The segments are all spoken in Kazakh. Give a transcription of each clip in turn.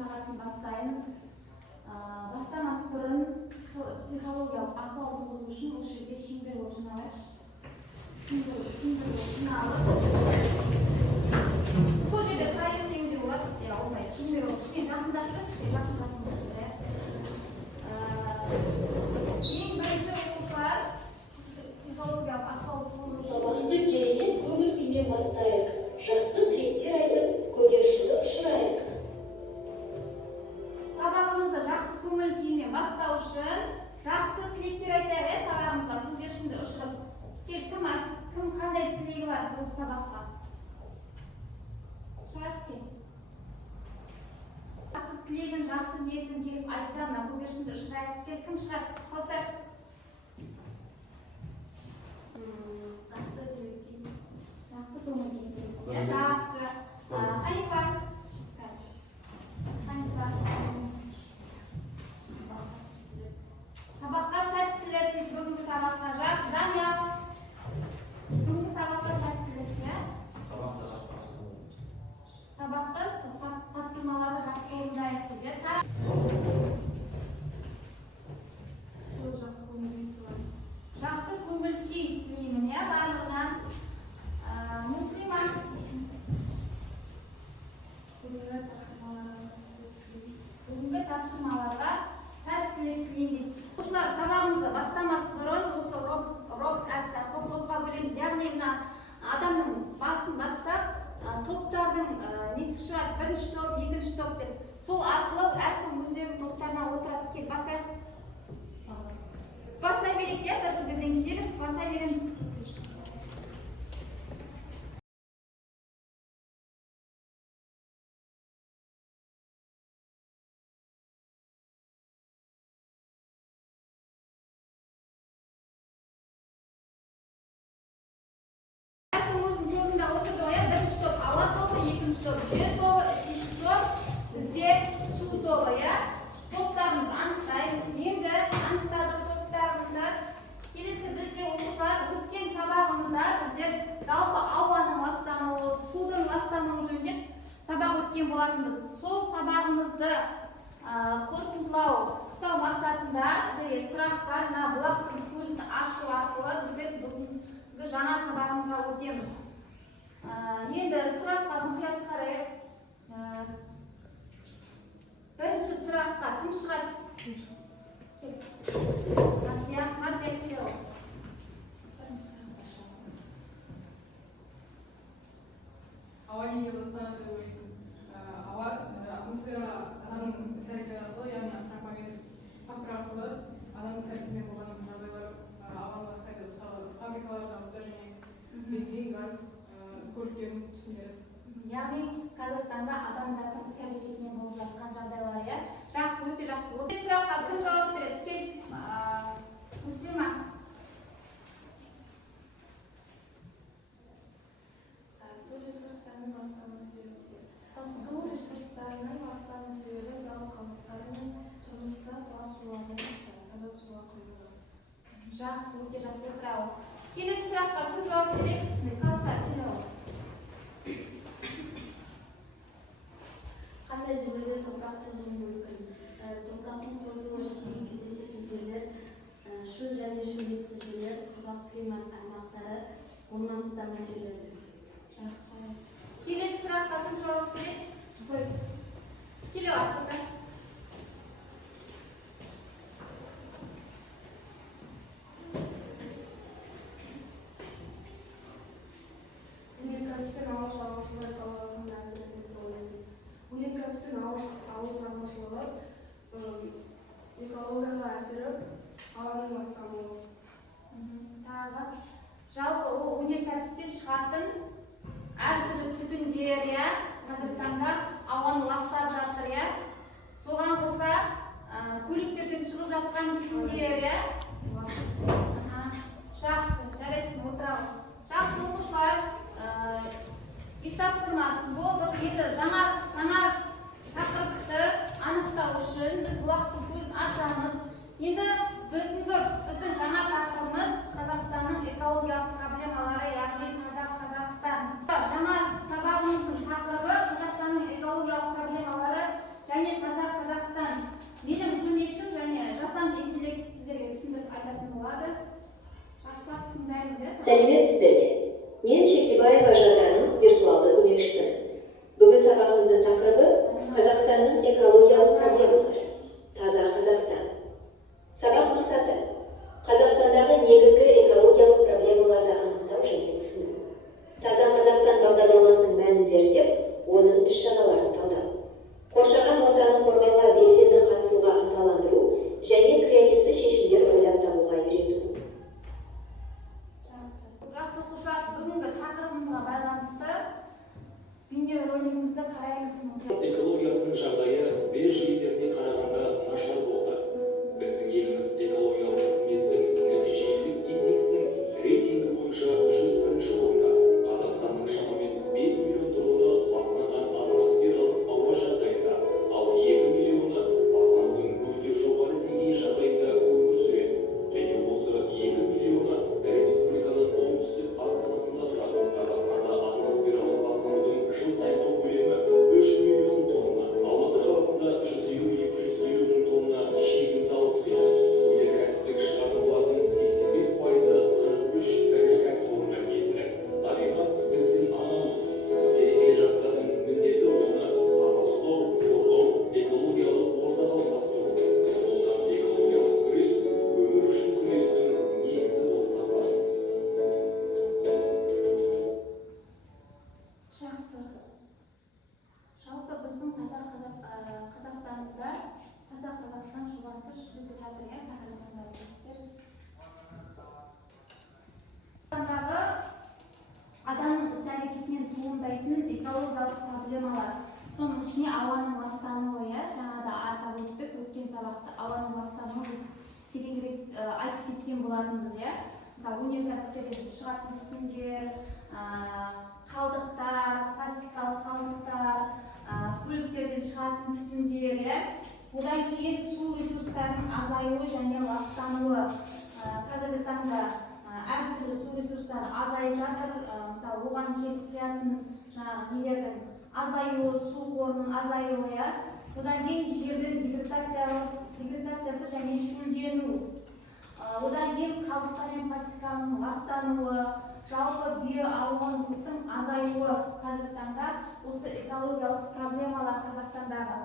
сағатын бастаймыз. Бастамас бұрын психологиялық ахуал туғызу үшін бұл жерге шеңбер болып жиналайықшы. Шеңбер болып жиналып. Сол жерде тұра берсеңіздер болады. Осылай шеңбер болып кішкене жақындатып, кішкене жақындатып. Ең бірінші оқушылар психологиялық ахуал туғызу үшін сабақты керемет көңіл күймен бастайық. Жақсы тілектер айтып, көгершінді ұшырайық. Сабағымызды жақсы көңіл күймен бастау үшін жақсы тілектер айтайық, сабағымызға көгершінді ұшырып. Кім қандай тілегі бар осы сабаққа? Шайық кел. Жақсы тілегін, жақсы ниетін келіп айтса, мына көгершінді ұшырайық. Кім шығады? Қосар. Жақсы тілекке. Жақсы көңіл күймен. Жақсы. Ханифа. Сабаққа сәттілер дейді. Бүгінгі сабаққа жақсы. Даниял. Бүгінгі сабаққа сәттілер. Сабақта тапсырмаларды жақсы орындайық дейді. Жақсы көңіл күй тілеймін, барлығынан. Муслима. Бүгінгі тапсырмаларға сәттілік тілеймін. Оқушылар, сабағымызды бастамас бұрын осы робот әдісі арқылы топқа бөлеміз. Яғни мына адамның басын бассақ, топтардың несі шығады, бірінші топ, екінші топ деп. Сол арқылы әркім өздерінің топтарына отырады. Кел, басайық. Басай берейік, бір-бірден келіп, басай береміз. Топтарымызды анықтаймыз. Енді анықтадық топтарымызды. Келесі бізде оқушылар өткен сабағымызда біздер жалпы ауаның ластануы, судың ластануы жөнінде сабақ өткен болатынбыз. Сол сабағымызды қорытындылау, пысықтау мақсатында сіздерге сұрақтар, бұлақтың көзін ашу арқылы біздер бүгінгі жаңа сабағымызға өтеміз. Енді сұраққа мұқият қарайық. Бірінші сұраққа кім шығады? Марзия келеу. Бірінші сұраққа шығады. Ауа неге ластанады деп ойлайсың? Ауа атмосфераға адамның іс-әрекеті арқылы, яғни антропоген фактор арқылы адамның іс-әрекетімен болған жағдайлар ауаны ластайды. Мысалы, фабрикалар, заводтар және бензин, газ, көліктердің түсіндіреді. Яғни қазіргі таңда адамдардың іс-әрекетінен болып жатқан жағдайлар, жақсы, өте жақсы. Осы сұраққа кім жауап береді? Кел, Муслима. Су ресурстарының ластану себебі. Су ресурстарының ластану себебі зауыт қалдықтары мен тұрмыста таза суға құйылуы. Жақсы, өте жақсы. Браво. Келесі сұраққа кім жауап береді? Каусар, келеу. Қандай жерлерде топырақ тозуы мүмкін? Топырақтың тозуы жиі кездесетін жерлер, шөл және шөлейтті жерлер, құрғақ климат аймақтары, ормансызданған жерлер. Жақсы. Келесі сұраққа кім жауап береді? Келеу, артында. Өнеркәсіп пен ауыл шаруашылығы экологиясына әсер етеді деп ойлайсың. Өнеркәсіп пен ауыл шаруашылығы экологияға әсері ауаның ластануы. Тағы. Жалпы ол өнеркәсіптен шығатын әртүрлі түтіндер, қазіргі таңда ауаны ластап жатыр, соған қоса көліктерден шығып жатқан түтіндер, жақсы, жарайсың, отырамын. Жақсы оқушылар, үй тапсырмасы болды. Енді жаңа тақырыпты анықтау үшін біз уақыттың көзін ашамыз. Енді бүгінгі біздің жаңа тақырыбымыз Қазақстанның экологиялық проблемалары, яғни таза Қазақстан. Жаңа сабағымыздың тақырыбы Қазақстанның экологиялық проблемалары және Текебаева Жаданың виртуалды көмекшісі. Бүгін сабағымыздың тақырыбы Қазақстанның экологиялық проблемалары. Таза Қазақстан. Сабақ мақсаты Қазақстандағы негізгі экологиялық проблемаларды анықтау және түсіну. Таза Қазақстан бағдарламасының мәнін зерттеп, оның іс-шараларын талдау. Қоршаған ортаны қорғауға белсенді қатысуға ынталандыру және креативті шешімдер ойлап табуға үйрету. Жақсы оқушылар, бүгінгі тақырыбымызға байланысты бейнеролигімізді қараймыз. Экологиясының жағдайы бес елдеріне қарағанда нашар болды. Біздің еліміз экологиялық қызметтің нәтижелілік индексінің рейтингі бойынша 101-ші орында. Қазақстанның шамамен 5 миллион тұрғыны ластанған атмосфералық ауа жағдайында, ал 2 миллионы ластанудың өте жоғары деңгей жағдайында өмір сүреді. Және осы 2 миллионы республиканың оңтүстік астанасында тұрады. Қазақстанда атмосфералық ластанудың жыл сайынғы көлемі 3 миллион тонна. Алматы қаласында 150-250 мың тонна шегін тауық құяды. Өнеркәсіптік шығарындылардың 85% 43 ірі кәсіпорынға тиесілі. Табиғат біздің анамыз. Берекелі жастардың міндеті оны таза ұстау, қорғау, экологиялық орта қалыптастыру. Сондықтан экологиялық күрес өмір үшін күрестің негізі болып табылады. Жақсы. Жалпы біздің Қазақстанымызда Таза Қазақстан жобасы жүргізіліп жатыр, иә, қазіргі таңда білесіздер. Қазақстандағы адамның іс-әрекетінен туындайтын экологиялық проблемалар. Соның ішіне ауаның ластануы, иә, жаңада атап өттік, өткен сабақта ауаның ластануы біз тереңірек айтып кеткен болатынбыз, иә. Мысалы, өнеркәсіптерден шығатын түтіндер, қалдықтар, пластикалық қалдықтар, көліктерден шығатын түтіндер, иә. Одан кейін су ресурстарының азаюы және ластануы. Қазіргі таңда әртүрлі су ресурстары азайып жатыр. Мысалы, оған келіп құятын жаңағы нелердің азаюы, су қорының азаюы, иә. Одан кейін жердің деградациясы және шөлдену. Одан кейін қалдықтар мен пластиканың ластануы, жалпы биоалуандылықтың азаюы. Қазіргі таңда осы экологиялық проблемалар Қазақстандағы.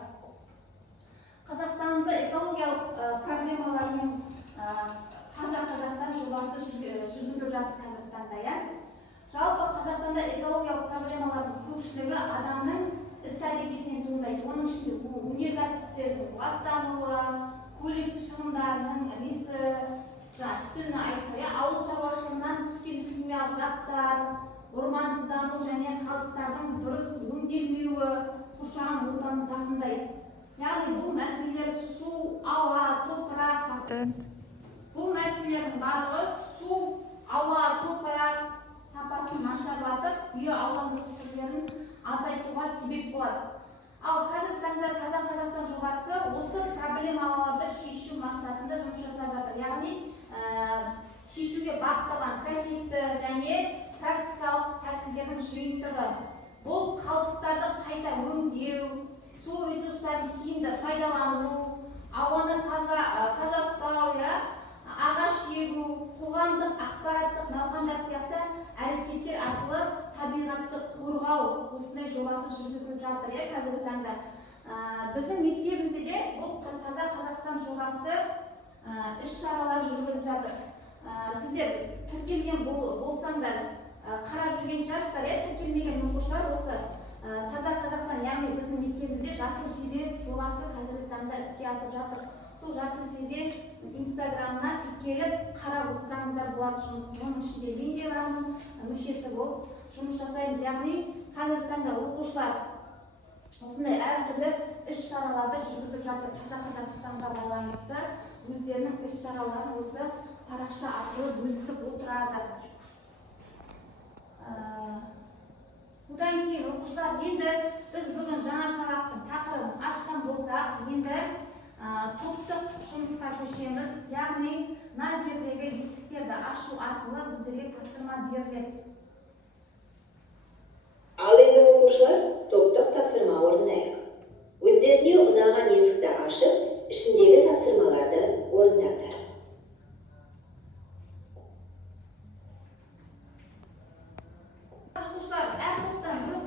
Қазақстанымызда экологиялық проблемалармен Таза Қазақстан жобасы жүргізіліп жатыр қазіргі таңда, иә. Жалпы Қазақстанда экологиялық проблемалардың көпшілігі адамның іс-әрекетінен туындайды. Оның ішінде өнеркәсіптердің ластануы, көлік шығындарының үлесі, түтінні айтты, ауыл шаруашылығынан түскен химиялық заттар, ормансыздану және қалдықтардың дұрыс өңделмеуі қоршаған ортаны зақымдайды. Яғни бұл мәселелер су, ауа, топырақ, бұл мәселелердің барлығы су, ауа, топырақ сапасын нашарлатып, биоалуандылық түрлерін азайтуға себеп болады. Ал қазіргі таңда Таза Қазақстан жобасы осы проблемаларды шешу мақсатында жұмыс жасап жатыр. Яғни шешуге бағытталған креативті және практикалық тәсілдердің жиынтығы. Бұл қалдықтарды қайта өңдеу, су ресурстарын тиімді пайдалану, ауаны таза ұстау, ағаш егу, қоғамдық ақпараттық науқандар сияқты әрекеттер арқылы табиғатты қорғау осындай жобасы жүргізіліп жатыр, қазіргі таңда. Біздің мектебімізде де бұл Таза Қазақстан жобасы іс-шаралар жүргізіліп жатыр. Сіздер тіркелген болсаңдар қарап жүрген шығарсыздар, тіркелмеген оқушылар осы Таза Қазақстан, яғни біздің мектебімізде жасыл жебе жобасы қазіргі таңда іске асып жатыр. Сол жасыл жебе инстаграмына тіркеліп қарап отырсаңыздар болады жұмысын. Оның ішінде лидерлердің мүшесі болып жұмыс жасаймыз. Яғни қазіргі таңда оқушылар осындай әртүрлі іс-шараларды жүргізіп жатыр. Таза Қазақстанға байланысты өздерінің іс-шараларын осы парақша арқылы бөлісіп отырады. Одан кейін оқушылар, енді біз бүгін жаңа сабақтың тақырыбын ашқан болсақ, енді топтық жұмысқа көшеміз. Яғни мына жердегі есіктерді ашу арқылы біздерге тапсырма беріледі. Ал енді оқушылар топтық тапсырма орындайық. Өздеріне ұнаған есікті ашып, ішіндегі тапсырмаларды орындаңдар.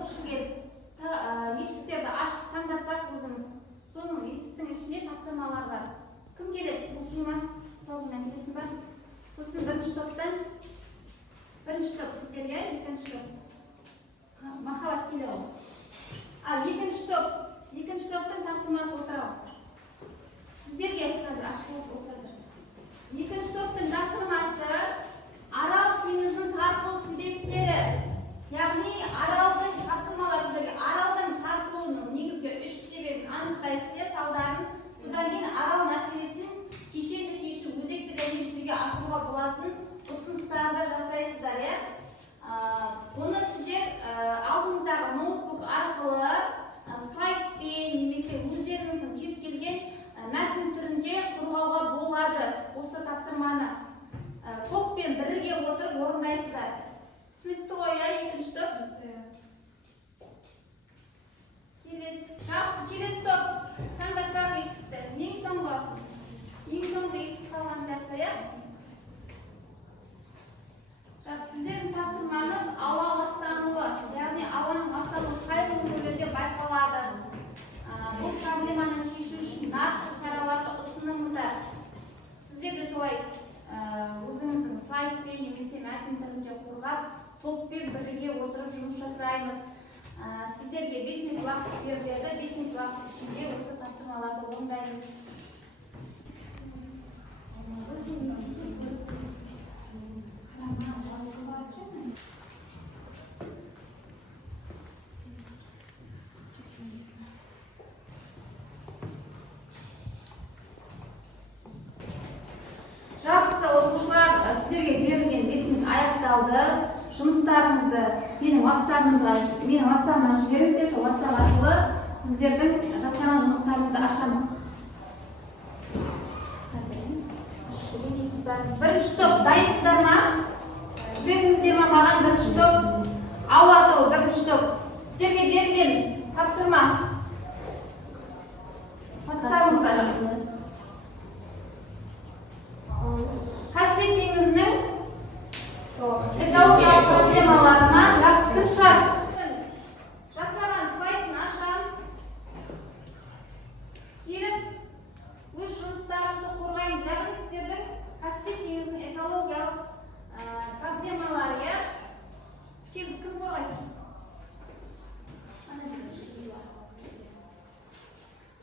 кішіге есіктерді ашып таңдасақ өзіміз, соның есіктің ішінде тапсырмалар бар. Кім келеді? Осыма тобынан келесің ба? Сосын бірінші топтан, бірінші топ сіздерге, екінші топ Махаббат келеді. Ал екінші топтың тапсырмасы отырау. Сіздерге қазір ашылып отырады. Екінші топтың тапсырмасы Арал теңізінің тартылу себептері. Яғни аралдың тапсырмалары сіздерге аралдың тартылуының негізгі 3 себебін анықтайсыздар, салдарын. Содан кейін арал мәселесін кешенді шешу, өзекті және жүзеге асыруға болатын ұсыныстарды жасайсыздар, иә? Оны сіздер алдыңыздағы ноутбук арқылы слайдпен немесе өздеріңіздің кез келген мәтін түрінде қорғауға болады осы тапсырманы. Топпен бірге отырып орындайсыздар. Түсінікті ғой, екінші топ? Келесі топ. Таңдасақ есікті. Ең соңғы есік қалған сияқты, иә? Сіздердің тапсырмаңыз ауа ластануы, яғни ауаның ластануы қай өңірлерде байқалады. Бұл проблеманы шешу үшін нақты шараларды ұсыныңыздар. Сіздерге солай өзіңіздің слайдпен немесе мәтін түрінде қорғап, топпен бірге отырып жұмыс жасаймыз. Сіздерге 5 минут уақыт беріледі, 5 минут уақыт ішінде осы тапсырмаларды орындаймыз. Жақсы оқушылар, сіздерге берілген 5 минут аяқталды. Жұмыстарыңызды менің WhatsApp-ымнан жіберіңіздер, сол WhatsApp арқылы сіздердің жасаған жұмыстарыңызды ашамын. Бірінші топ дайынсыздар ма? Жібердіңіздер ма маған бірінші топ? Ауа тобы бірінші топ. Сіздерге берілген тапсырма. WhatsApp-ымызда. Каспий теңізінің экологиялық проблемаларына жақсы кім шығар? Жасаған слайдын ашам. Келіп өз жұмыстарымызды қорғаймыз. Яғни сіздердің Каспий теңізінің экологиялық проблемалары. Кім қорғайды?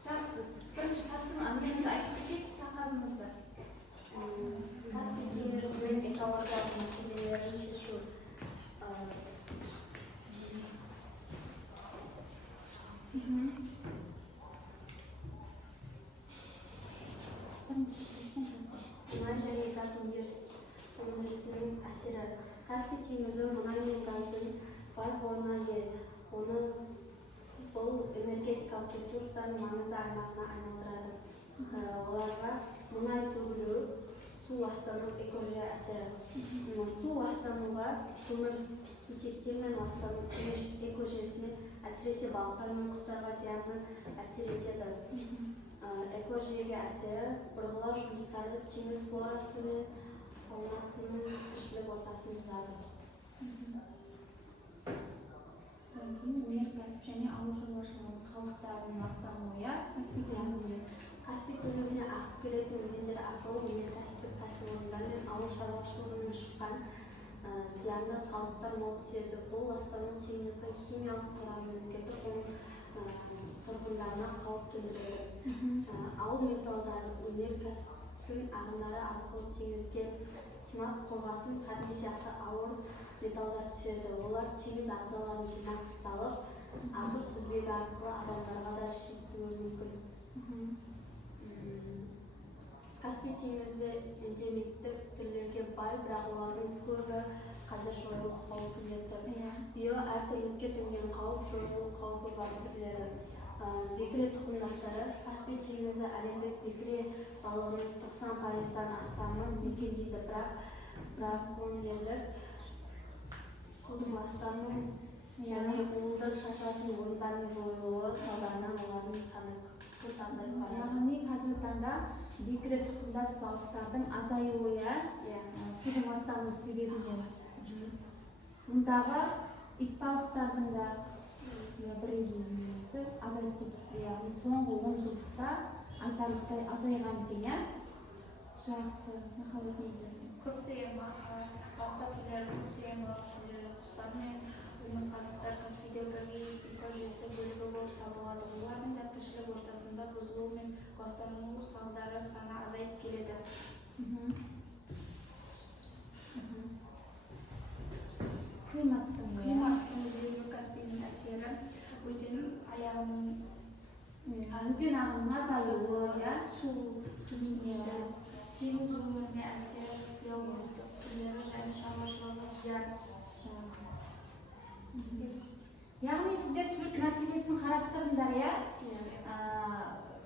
Жақсы. Бірінші тапсырма немізді айтып кетейік тақырыбымызды. Каспий теңізінің экологиялық мәселелерін шешу. Мұнай және газ өндірісінің әсері. Каспий теңізі мұнай мен газдың бай қорына ие. Оны бұл энергетикалық ресурстардың маңызды аймағына айналдырады. Оларға мұнай төгілу, су ластану экожүйе әсері. Су ластануға көмірсутектер мен ластану экожүйесіне әсіресе балықтар мен құстарға зиянды әсер етеді. Экожүйеге әсері бұрғылау жұмыстары теңіз флорасы мен фаунасының тіршілік ортасын бұзады. Өнеркәсіп және ауыл шаруашылығы қалдықтарының ластануы, Каспий теңізінде. Каспий теңізіне ағып келетін өзендер арқылы өнеркәсіптік кәсіпорындар мен ауыл шаруашылығынан шыққан зиянды қалдықтар мол түседі. Бұл ластану теңіздің химиялық құрамын өзгертіп, оның тұрғындарына қауіп төндіреді. Ауыл металдары өнеркәсіптің ағындары арқылы теңізге сынап қорғасын, кадмий сияқты ауыр металдар түседі. Олар теңіз ағзаларын жинақталып, азық тізбегі арқылы адамдарға да жетуі мүмкін. Каспий теңізі эндемиктік түрлерге бай, бірақ олардың көбі қазір жойылу қаупінде. Био әртүрлілікке төнген қауіп, жойылу қаупі бар түрлері. Бекіре тұқымдастары. Каспий теңізі әлемдік бекіре балығының 90%-дан астамын мекендейді, бірақ өңірлік судың ластану және уылдырық шашатын орындардың жойылуы салдарынан олардың саны күрт азайып барады. Яғни қазіргі таңда бекіре тұқымдас балықтардың азаюы, судың ластану себебінен. Мұндағы итбалықтардың да, бірегей үлесі азайып кетті, яғни соңғы 10 жылдықта айтарлықтай азайған екен, иә? Жақсы, Махаббат, не айтасың? Көптеген басқа түрлері, көптеген балық түрлері, құстар мен өнерпаздар Каспийде бірегей экожүйесі бөлігі болып табылады. Олардың да тіршілік ортасында бұзылу мен ластану салдары саны азайып келеді. Климаттың өзгеруі Каспийдің әсері өзен Өзен ағынының азаюы, су төмендеді, теңіз өміріне әсері биологиялық түрлері және шаруашылығы зиян. Яғни сіздер төрт мәселесін қарастырдыңдар, иә?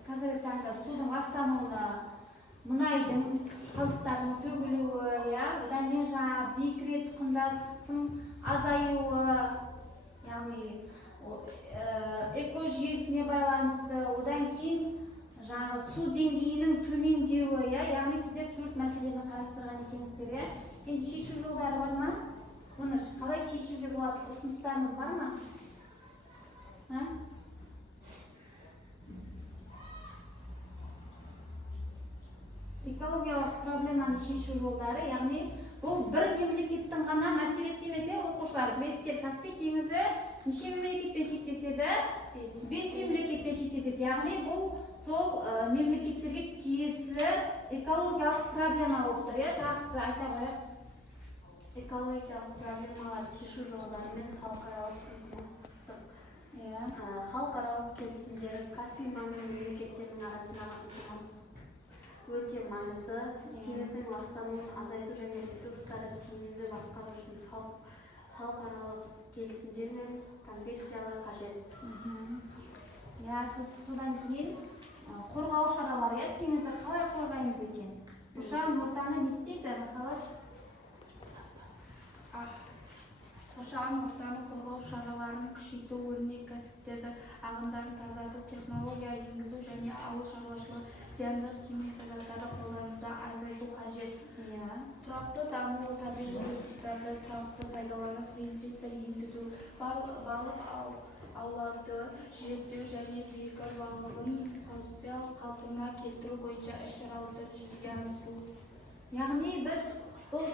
Қазіргі таңда судың ластануына, мұнайдың қалдықтардың төгілуі, одан кейін жаңағы бекіре тұқымдастың азаюы, яғни экожүйесіне байланысты, одан кейін жаңағы су деңгейінің төмендеуі, яғни сіздер төрт мәселені қарастырған екенсіздер, енді шешу жолдары бар ма? Оны қалай шешуге болады? Ұсыныстарыңыз бар ма? Экологиялық проблеманы шешу жолдары, яғни бұл бір мемлекеттің ғана мәселесі емес, оқушылар білесіздер, Каспий теңізі неше мемлекетпен шектеседі? 5 мемлекетпен шектеседі. Яғни бұл сол мемлекеттерге тиесілі экологиялық проблема болып тұр. Жақсы, айта қояйық. Экологиялық проблемалар шешу жолдарымен халықаралық келісімдер Каспий маңы мемлекеттерінің арасындағы өте маңызды. Теңіздің ластануын азайту және ресурстарды тиімді басқару үшін халықаралық келісімдер мен конвенциялар қажет. Содан кейін қорғау шаралары, теңізді қалай қорғаймыз екен? Қоршаған ортаны не істейді, Махаббат? Қоршаған ортаны қорғау шараларын күшейту, өнеркәсіптерді ағындарын тазарту, технология енгізу және ауыл шаруашылығы зиянды химикаттарды қолдануды азайту қажет. Тұрақты даму, табиғи ресурстарды тұрақты пайдалану принципті енгізу, балық аулауды реттеу және бүйекөр балығын қалпына келтіру бойынша іс-шараларды жүзеге асыру. Яғни біз бұл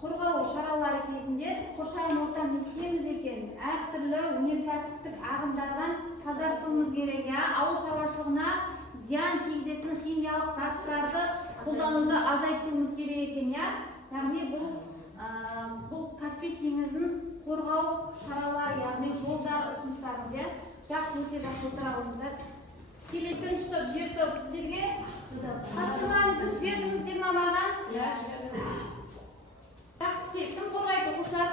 қорғау шаралары кезінде біз қоршаған ортаны не істейміз екен? Әртүрлі өнеркәсіптік ағындардан тазартуымыз керек, ауыл шаруашылығына зиян тигізетін химиялық заттарды қолдануды азайтуымыз керек екен, яғни бұл Каспий теңізін қорғау шаралары, яғни жолдар ұсыныстарымыз, жақсы, өте жақсы отыра қойыңыздар. Келетін штаб, жер топ сіздерге тапсырмаңызды жібердіңіздер ме маған? Жақсы, кім қорғайды оқушылар?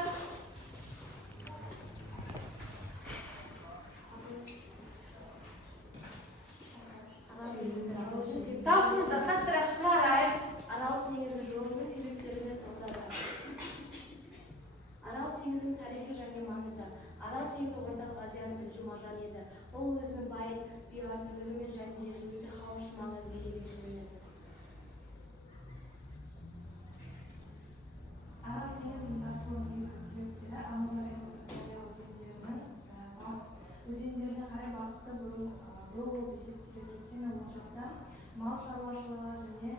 Даусыңызды қаттырақ шығарайық. Арал теңізі жолының себептеріне салдары. Арал теңізінің тарихи және маңызы. Арал теңізі орталық Азияның үнжу маржаны еді. Ол өзінің бай биоактивтілігімен және жергілікті халық үшін маңызды ерекшеленеді. Арал теңізінің тартылу негізгі себептері Амудария мен Сырдария өзендеріне қарай бағытты бұру болып есептеледі. Өйткені ол жақта мал шаруашылығы және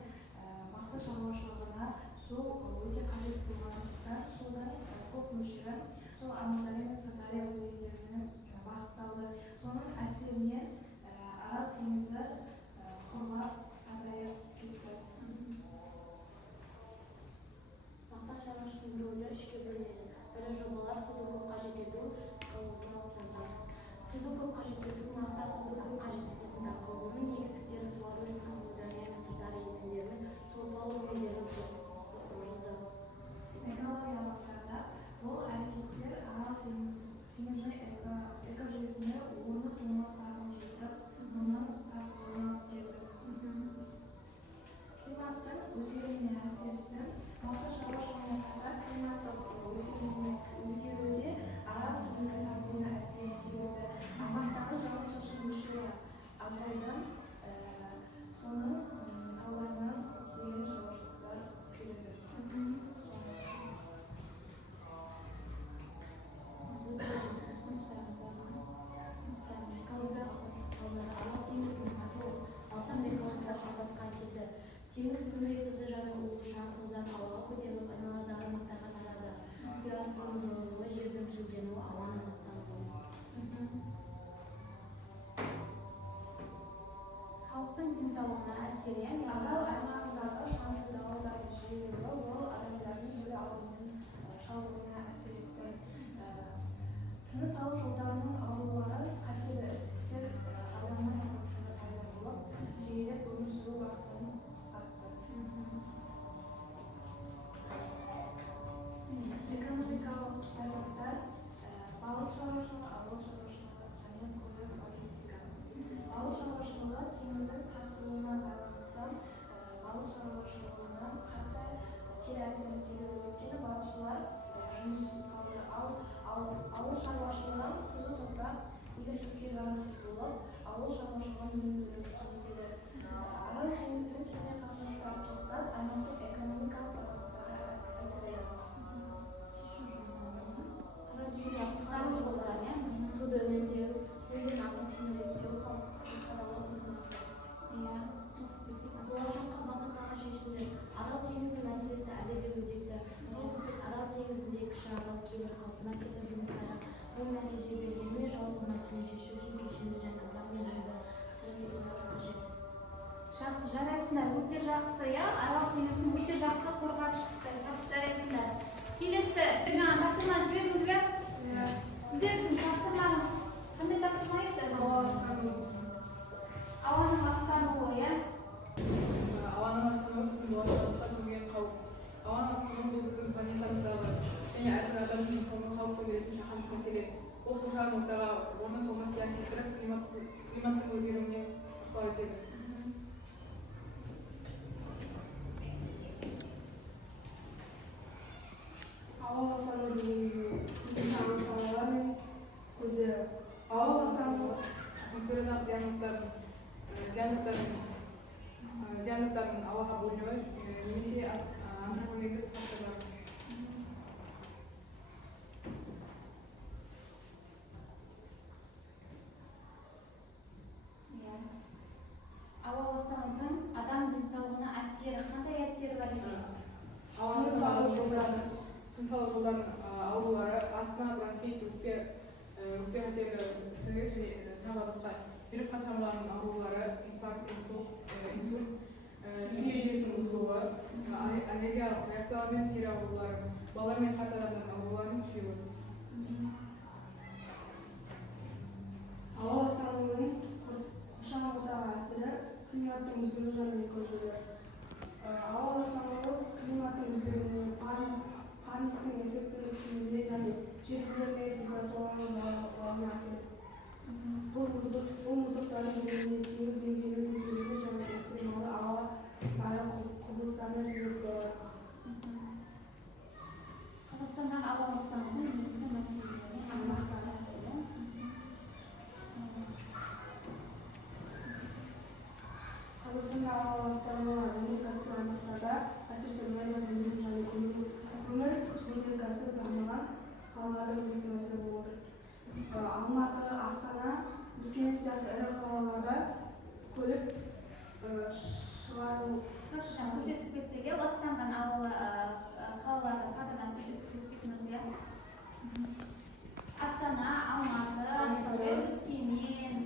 мақта шаруашылығына су өте қажет болғандықтан судың көп мөлшері сол Амудария мен Сырдария өзендеріне бағытталды. Соның әсерінен Арал теңізі құрғап азайып кетті. Мақта шаруашылығының рөлі үшке бөлінеді. Ірі жобалар суды көп қажет ету, экологиялық заңдар. Суды көп қажет ету, мақта суды көп қажет ететін дақыл. Оның егістіктерін суару үшін Амудария мен Сырдария өзендерінің суытау бөлмелерін құрылды. Экологиялық заңдар бұл әрекеттер Арал теңізі экожүйесіне орны толмас зақым келтіріп, мұның тартылуына келді. Климаттың өзгеруіне әсерісі мақта шаруашылығында климаттық жүрген ол ауаның ластануы. Халықтың денсаулығына әсері, яғни Арал аймағындағы шаңды дауылдардың жиілігі ол адамдардың түрлі аурумен шалдығуына әсер етті. Тыныс алу жолдарының аурулары, қатерлі ісіктер адамның ағзасында пайда болып, жиілеп өмір сүру уақытын қысқартты. Экономикалық саясаттар, балық шаруашылығы, ауыл шаруашылығы және көлік логистика. Балық шаруашылығы теңіздің тартылуына байланысты балық шаруашылығына қатты кері әсерін тигізіп өйткені балықшылар жұмыссыз қалды. Ал ауыл шаруашылығы тұзды топырақ егіншілікке жарамсыз болып, ауыл шаруашылығының өнімділігі төмендеді. Арал теңізінің кеме қатынастары тоқтап, аймақтық экономикалық байланыстарға әлсіреді. құтқару жолдары, суды үнемдеу, өзен ағысын реттеу халықаралық ынтымақтастық. Болашаққа бағытталған шешімдер. Арал теңізінің мәселесі әлі де өзекті. Солтүстік Арал теңізінде кіші арал кейбір қалпына келтіру жұмыстары оң нәтиже бергенімен жауапты мәселені шешу үшін кешенді және ұзақ мерзімді стратегиялар қажет. Жақсы, жарайсыңдар, өте жақсы, иә? Арал теңізін өте жақсы қорғап шықты. Жақсы, жарайсыңдар. Келесі, тапсырма жібердіңіздер? Сіздердің тапсырмаңыз қандай тапсырма еді? Ауаның ластануы, иә? Ауаның ластануы біздің болашақта төнген қауіп. Ауаның ластануы бұл біздің планетамыздағы және әрбір адамның денсаулығына қауіп төндіретін жаһандық мәселе. Ол қоршаған ортаға орны толмас зиян келтіріп, климаттың өзгеруіне ықпал етеді. Ауа ластануы дегеніміздің анықтамалар мен көздері. Ауа ластануы Атмосферадағы зияндықтардың ауаға бөлінуі немесе антропогендік факторлар. Ауа ластанудың адам денсаулығына әсері, қандай әсері бар екен? Ауаның тыныс алу жолдарының аурулары, астма, бронхит, өкпе қатерлі ісігі және тағы басқа жүрек қан тамырларының аурулары, инфаркт, инсульт, жүйе жүйесінің бұзылуы, аллергиялық реакциялар мен тері аурулары, балалар мен қарт адамның ауруларының күшеюі. ауа ластануының қоршаған ортаға әсері климаттың өзгеруі жағдайын көрсетеді. Ауа ластануы климаттың өзгеруіне, парниктің эффектінің күшеюіне және жер бедеріндегі температураның жоғарылауына әкеледі. Бұл мұздықтардың көбіне теңіз деңгейінің көтерілуі және экстремалды ауа райы құбылыстарына себеп болады. Қазақстандағы ауа ластанудың негізгі мәселелері аймақтары. Қазақстанда ауа ластануы өнеркәсіптік аймақтарда, әсіресе мұнай газ өндіру және көмір өнеркәсібі дамыған қалаларда өзекті мәселе болып отыр. Алматы, Астана, Өскемен сияқты ірі қалаларда көлік шығару Көрсетіп кетсек, ластанған қалаларды қадырдан көрсетіп кетсек, иә? Астана, Алматы, Өскемен.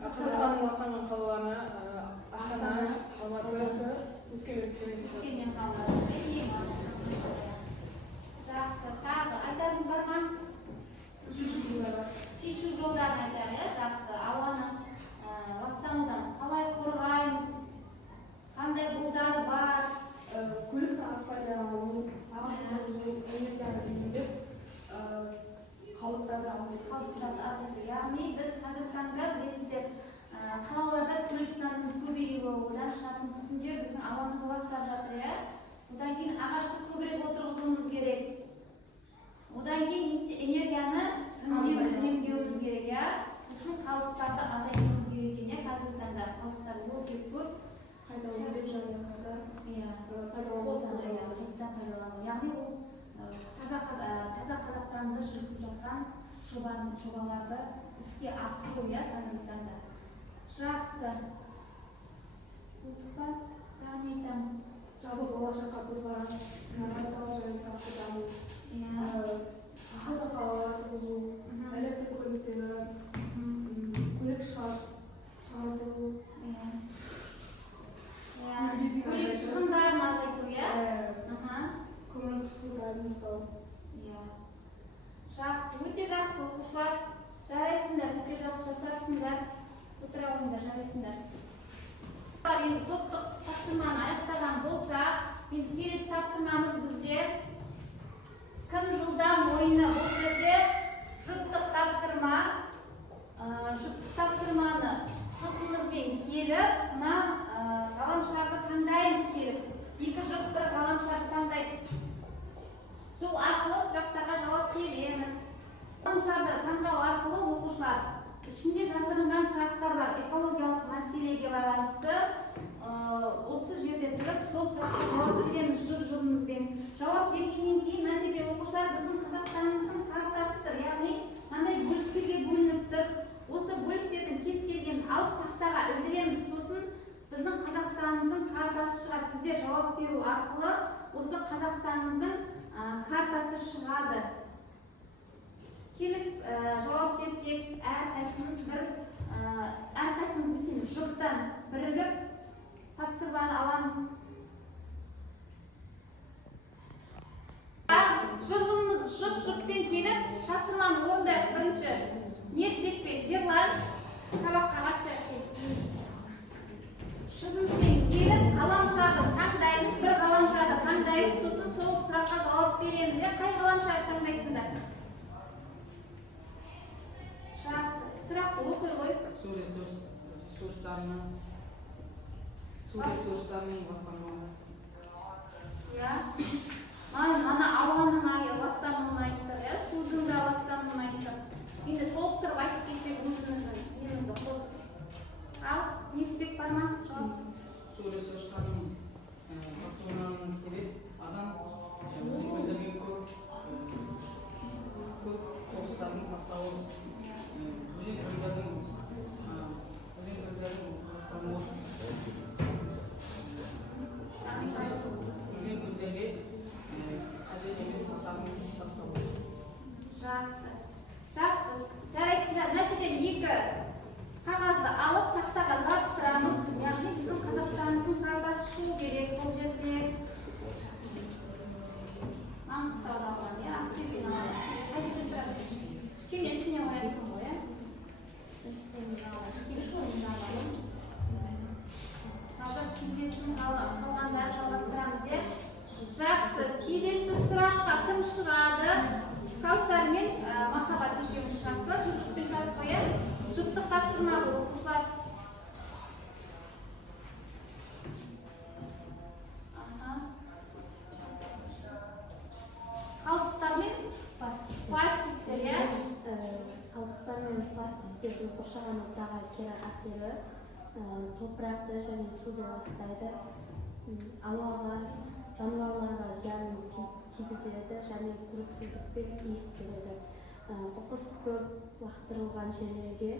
Қазақстанның ластанған қалаларына Астана, Алматы, Өскемен қалалары. Жақсы, тағы айтарыңыз бар ма? Шешу жолдарын айтар, иә? Жақсы, ауаның ластанудан қалай қорғаймыз? Қандай жолдар бар? көлік тағыс пайдалану, энергияны үнемдеп, қалдықтарды азайту. Яғни біз қазіргі таңда білесіздер, қалаларда көлік санының көбеюі, одан шығатын түтіндер біздің ауамызды ластап жатыр, иә? Одан кейін ағашты көбірек отырғызуымыз керек. Одан кейін энергияны үнемдеуіміз керек, иә? Bütün қалдықтарды азайтуымыз керек екен, иә? Қазіргі таңда қалдықтар өте көп. қайта өңдеп және қайта пайдалану. Яғни ол таза Қазақстанымызда жүргізіп жатқан жобаларды іске асыру, иә, қазіргі таңда. Жақсы. Болдық па? Тағы не айтамыз? жалпы болашаққа көзқарас, инновациялық және тұрақты даму. Ahal қалалар бұзу, электр көліктері, көлік шығарту, көлік шығындарын азайту, иә? көмір құралдарын жасау. Жақсы, өте жақсы оқушылар. Жарайсыңдар, өте жақсы жасарсыңдар. Отыра қойыңдар, жарайсыңдар. Енді топтық тапсырманы аяқтаған болса, енді келесі тапсырмамыз бізде кім жылдам ойыны. Бұл жерде жұптық тапсырма. Жұптық тапсырманы жұпымызбен келіп, мына ғаламшарды таңдаймыз келіп. Екі жұп бір ғаламшарды таңдайды. Сол арқылы сұрақтарға жауап береміз. Ғаламшарды таңдау арқылы оқушылар ішінде жасырынған сұрақтар бар. Экологиялық мәселеге байланысты осы жерде тұрып, сол сұраққа жауап береміз жұп-жұбымызбен. Жауап бергеннен кейін нәтиже оқушылар біздің Қазақстанымыздың картасы тұр, яғни мынандай бөліктерге бөлініп тұр. Осы бөліктердің кез келгенін алып тақтаға ілдіреміз. Сосын біздің Қазақстанымыздың картасы шығады. Сіздер жауап беру арқылы осы Қазақстанымыздың картасы шығады. Келіп жауап берсек, әрқайсымыз жұптан бірігіп тапсырманы аламыз. Жұбымыз жұп-жұппен келіп тапсырманы орындайық. Бірінші ниетбекпен Ерлан сабаққа қатысайық. Жұбымызбен келіп ғаламшарды таңдаймыз, бір ғаламшарды таңдаймыз, сосын сол сұраққа жауап береміз. Қай ғаламшарды таңдайсыңдар? Жақсы. Сұрақты оқи ғой. Су ресурстарының ластануы. Мана ауаның ластануын айттық, судың да ластануын айттық. Енді толықтырып айтып кетсек өзімізді қосып. Ал, ниетбек бар ма? Су ресурстарының ластануының себеп адам өзгерген көп қоқыстардың тастауы. Өзен көлдердің ластануы. Өзен көлдерге қажет емес заттардың тастауы. Жақсы. Жарайсыздар, нәтижеден екі қағазды алып тақтаға жабыстырамыз. Яғни біздің Қазақстанымыздың картасы шығу керек бұл жерде. Маңғыстауда алған, Ақтөбеден алған. Кішкене үстіне қоясың ғой, Қазір келесінің қалғандары жалғастырамыз, Жақсы, келесі сұраққа кім шығады? Каусар мен Махаббат екеуміз шығасыз, жұп-жұппен жазып қояйық. Жұптық тапсырма бұл оқушылар. Қалдықтар мен пластиктер, Қалдықтар мен пластиктердің қоршаған ортаға кері әсері топырақты және суды ластайды, ауаға, жануарларға зиянын тигізеді және құрықсыздықпен иіс келеді. Қоқыс көп лақтырылған жерлерге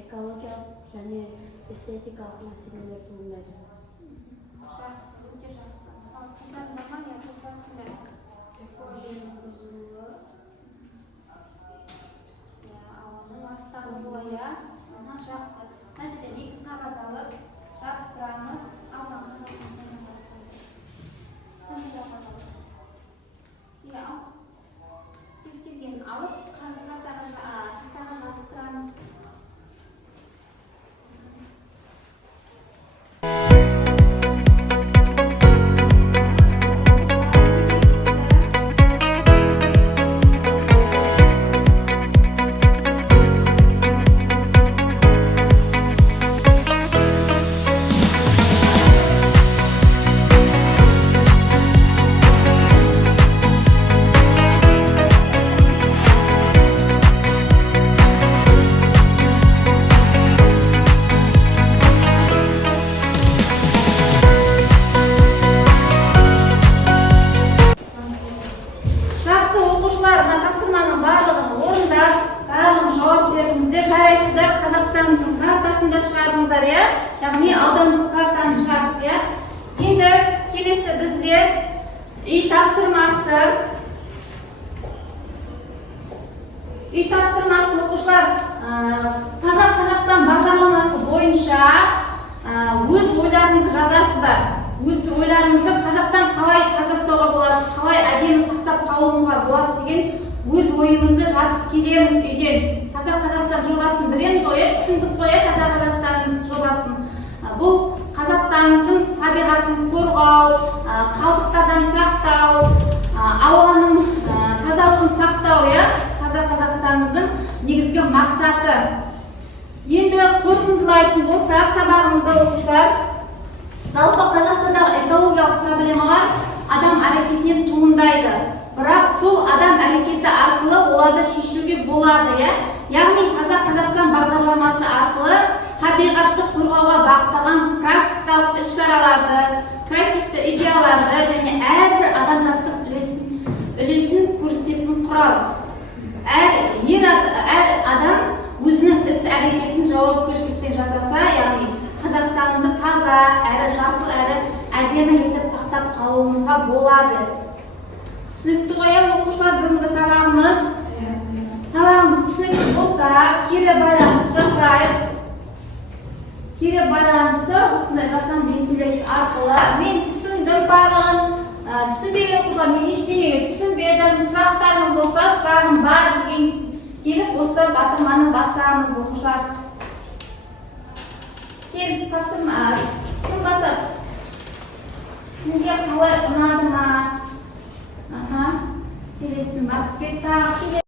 экологиялық және эстетикалық мәселелер туындайды. Жақсы, өте жақсы. Қыздар барған, қыздасыңдар. Экологияның бұзылуы, ауаның ластануы, жақсы. Нәтижеден екі қағаз алып жабыстырамыз. Ауаның кез келгенін алып тақтаға жабыстырамыз. үй тапсырмасы оқушылар таза Қазақстан бағдарламасы бойынша өз ойларыңызды жазасыздар. Өз ойларыңызды Қазақстан қалай таза ұстауға болады, қалай әдемі сақтап қалуымызға болады деген өз ойымызды жазып келеміз үйден. Таза Қазақстан жобасын білеміз ғой, түсіндік қой, таза Қазақстан жобасын. Бұл Қазақстанымыздың табиғатын қорғау, қалдықтардан сақтау, ауаның тазалығын сақтау, таза Қазақстанымыздың негізгі мақсаты. Енді қорытындылайтын болсақ, сабағымызда оқушылар, жалпы Қазақстандағы экологиялық проблемалар адам әрекетінен туындайды. Бірақ сол адам әрекеті арқылы оларды шешуге болады, яғни таза Қазақстан бағдарламасы арқылы табиғатты қорғауға бағытталған практикалық іс-шараларды, креативті идеяларды және әрбір адамзаттың үлесін көрсететін құрал. Әр адам өзінің іс-әрекетін жауапкершілікпен жасаса, яғни Қазақстанымызды таза, әрі жасыл, әрі әдемі етіп сақтап қалуымызға болады. Түсінікті ғой, оқушылар, бүгінгі сабағымыз түсінікті болса, кері байланыс жасайық. Кері байланысты осындай жасанды интеллект арқылы мен түсіндім барлығын, түсінбеген оқушылар, мен ештеңеге түсінбедім, сұрақтарыңыз болса, сұрағым бар деген келіп осы батырманы басамыз оқушылар. Кел, тапсырма, кім басады? Кімге қалай ұнады ма? Келесін басып кет, тағы